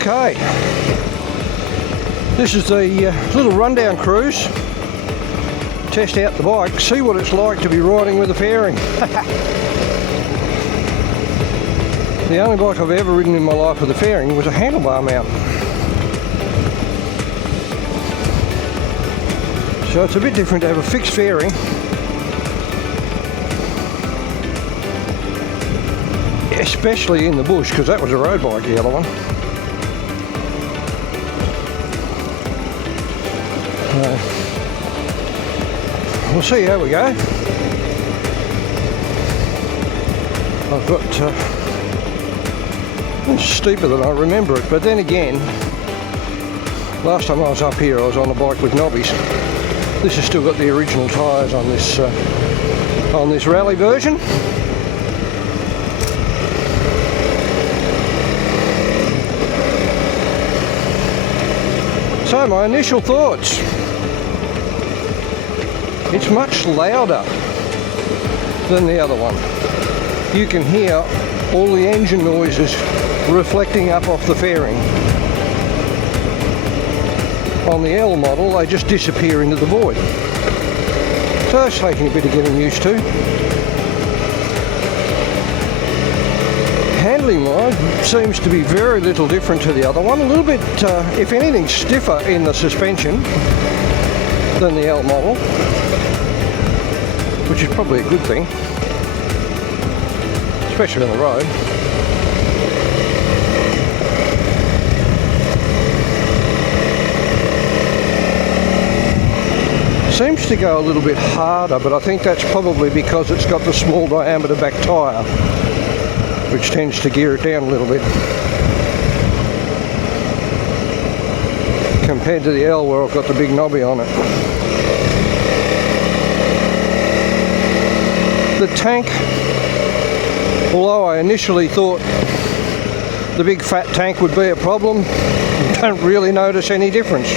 Okay, this is the little rundown cruise. Test out the bike, see what it's like to be riding with a fairing. The only bike I've ever ridden in my life with a fairing was a handlebar mount. So it's a bit different to have a fixed fairing. Especially in the bush, because that was a road bike, the other one. We'll see how we go. I've got it's steeper than I remember it, but then again, last time I was up here I was on a bike with knobbies. This has still got the original tyres on this rally version. So my initial thoughts, it's much louder than the other one. You can hear all the engine noises reflecting up off the fairing. On the L model they just disappear into the void. So it's taking a bit of getting used to. Handling wise seems to be very little different to the other one. A little bit, if anything, stiffer in the suspension than the L model, which is probably a good thing, especially on the road. Seems to go a little bit harder, but I think that's probably because it's got the small diameter back tyre, which tends to gear it down a little bit compared to the L where I've got the big knobby on it. The tank, although I initially thought the big fat tank would be a problem, don't really notice any difference.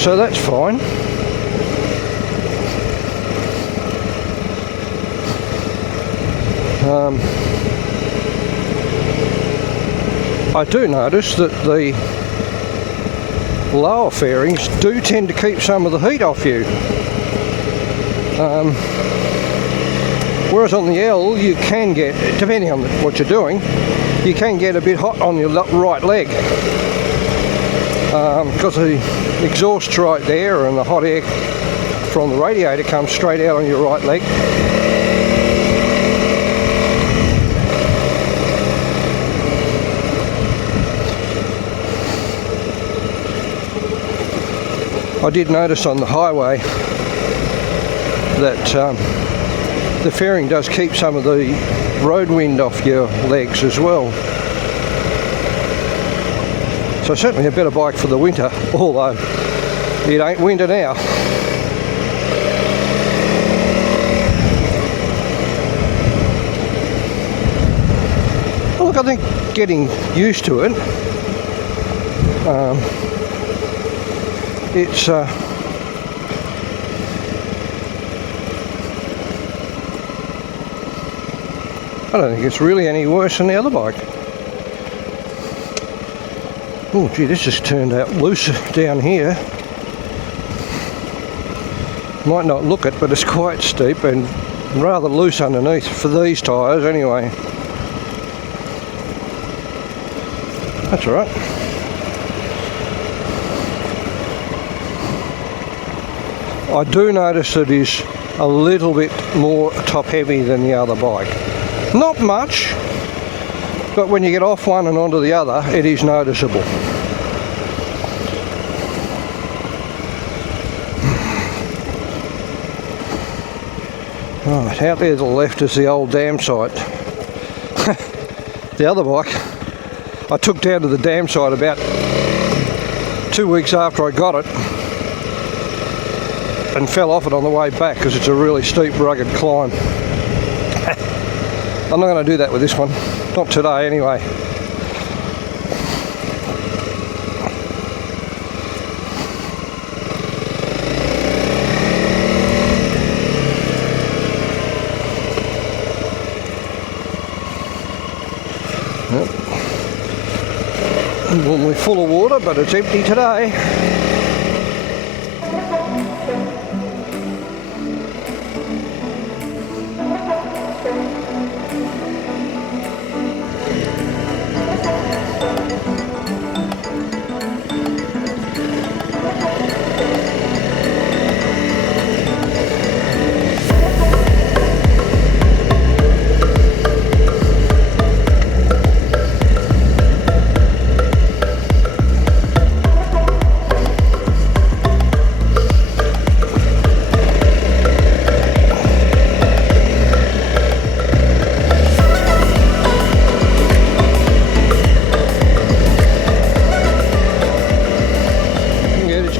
So that's fine. I do notice that the lower fairings do tend to keep some of the heat off you. Whereas on the L you can get, depending on what you're doing, you can get a bit hot on your right leg. Because the exhaust's right there and the hot air from the radiator comes straight out on your right leg. I did notice on the highway that the fairing does keep some of the road wind off your legs as well. So certainly a better bike for the winter, although it ain't winter now. Well, look, I think getting used to it, it's I don't think it's really any worse than the other bike. Oh gee, this just turned out loose down here. Might not look it, but it's quite steep and rather loose underneath for these tyres anyway. That's all right. I do notice it is a little bit more top heavy than the other bike. Not much, but when you get off one and onto the other, it is noticeable. Right, out there to the left is the old dam site. The other bike I took down to the dam site about 2 weeks after I got it and fell off it on the way back because it's a really steep, rugged climb. I'm not going to do that with this one, not today anyway. Normally full of water, but it's empty today.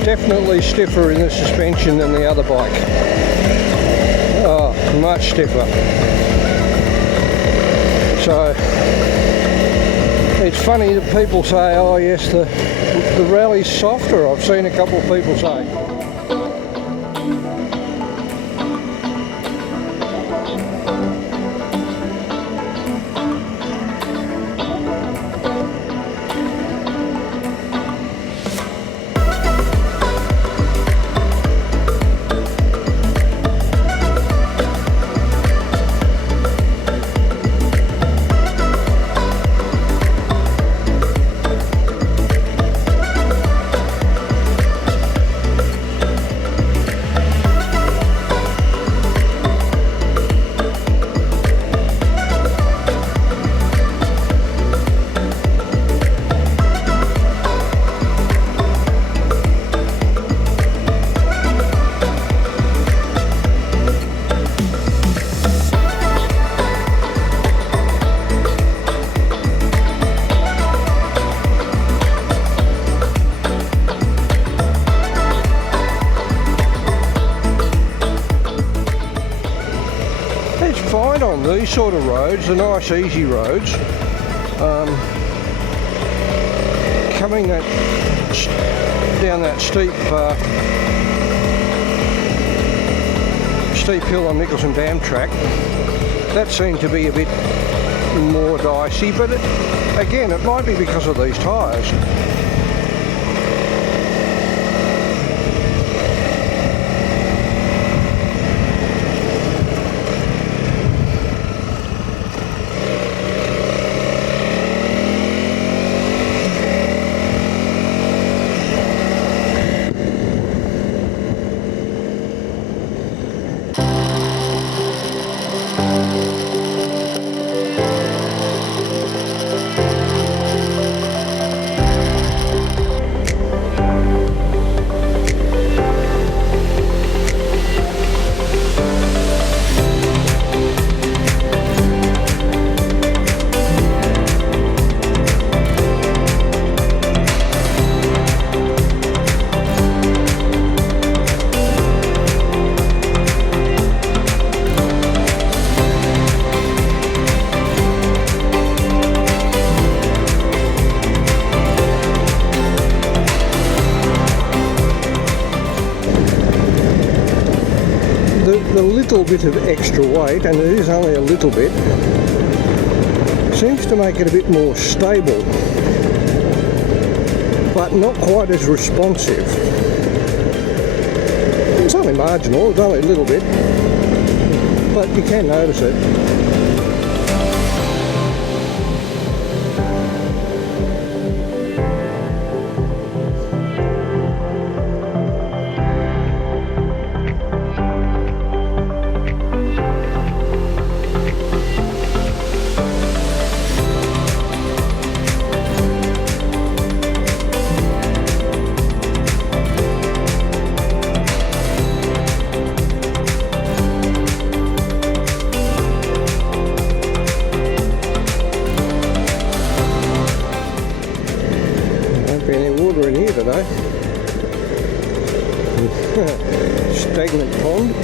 Definitely stiffer in the suspension than the other bike. Oh, much stiffer. So it's funny that people say, oh yes, the Rally's softer. I've seen a couple of people say. Fine on these sort of roads, the nice easy roads. Coming down that steep hill on Nicholson Dam track, that seemed to be a bit more dicey, but again it might be because of these tyres. The little bit of extra weight, and it is only a little bit, seems to make it a bit more stable, but not quite as responsive. It's only marginal, it's only a little bit, but you can notice it. In here today. Stagnant pond.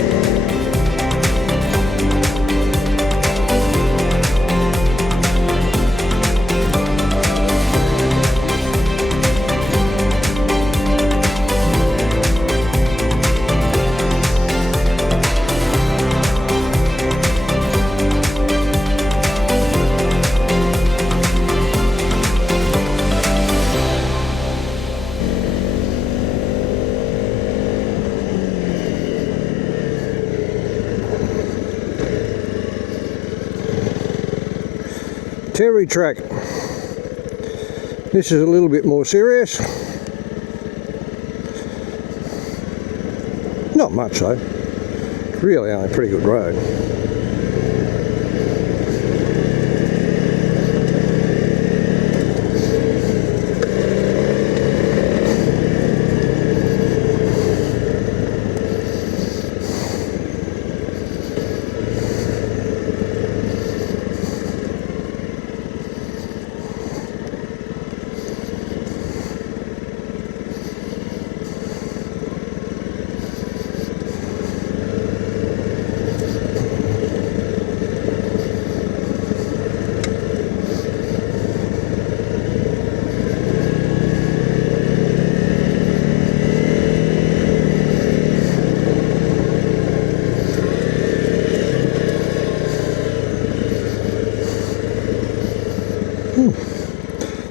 Terry track. This is a little bit more serious. Not much though. It's really only a pretty good road.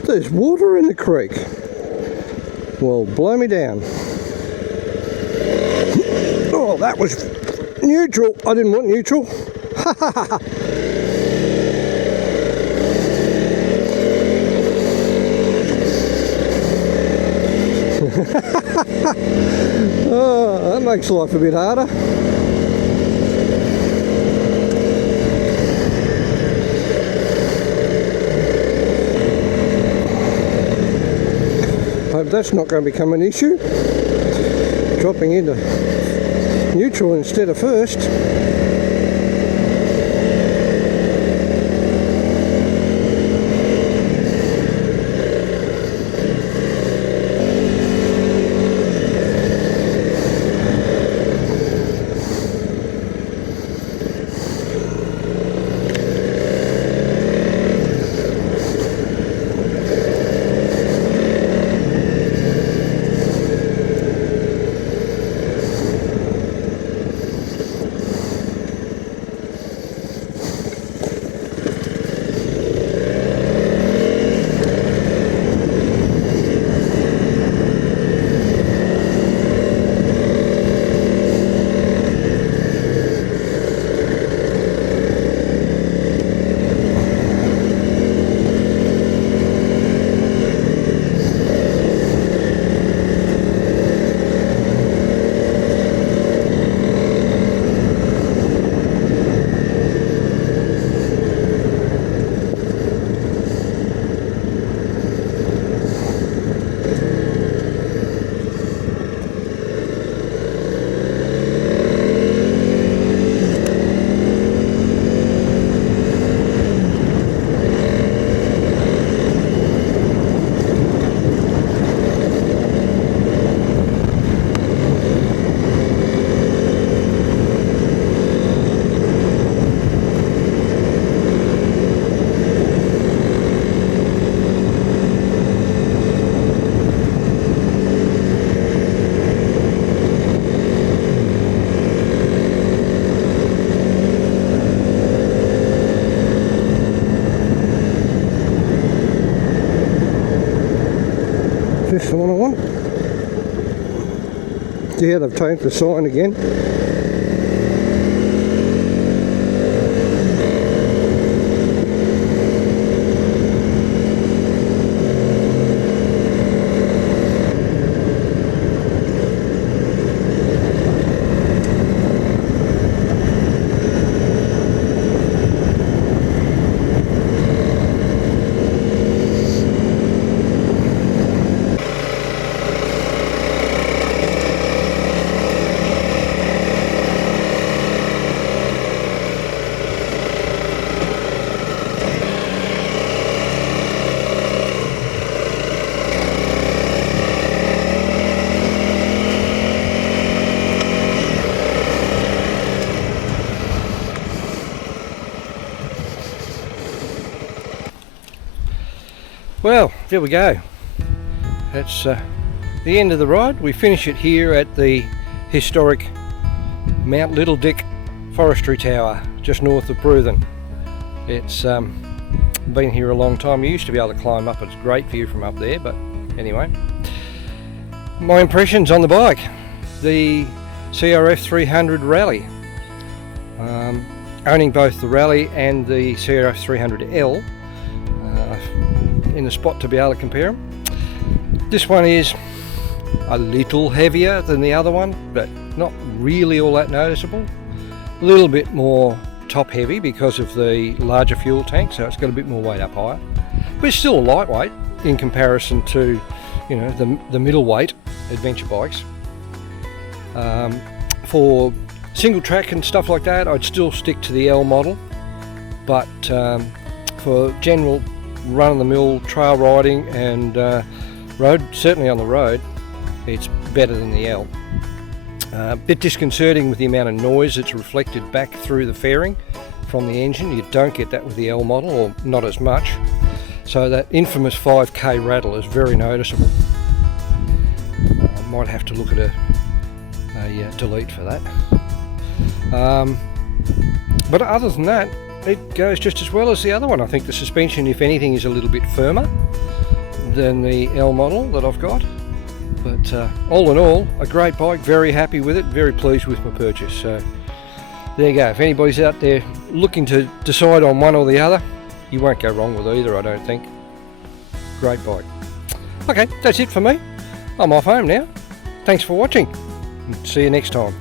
There's water in the creek. Well, blow me down. Oh, that was neutral. I didn't want neutral. Oh, that makes life a bit harder. Hope that's not going to become an issue. Dropping into neutral instead of first. This the one I want. Yeah, they've changed the sign again. Well, there we go. That's the end of the ride. We finish it here at the historic Mount Little Dick Forestry Tower, just north of Bruthen. It's been here a long time. You used to be able to climb up. It's a great view from up there, but anyway. My impressions on the bike. The CRF300 Rally. Owning both the Rally and the CRF300L, in the spot to be able to compare them. This one is a little heavier than the other one, but not really all that noticeable. A little bit more top heavy because of the larger fuel tank, so it's got a bit more weight up higher, but it's still lightweight in comparison to, you know, the middleweight adventure bikes. For single track and stuff like that, I'd still stick to the L model, but for general run-of-the-mill trail riding and road, certainly on the road, it's better than the L. A bit disconcerting with the amount of noise that's reflected back through the fairing from the engine. You don't get that with the L model, or not as much. So that infamous 5k rattle is very noticeable. I might have to look at a delete for that. But other than that, it goes just as well as the other one. I think the suspension, if anything, is a little bit firmer than the L model that I've got. But all in all, a great bike, very happy with it, very pleased with my purchase. So there you go. If anybody's out there looking to decide on one or the other, you won't go wrong with either, I don't think. Great bike. Okay, that's it for me. I'm off home now. Thanks for watching. See you next time.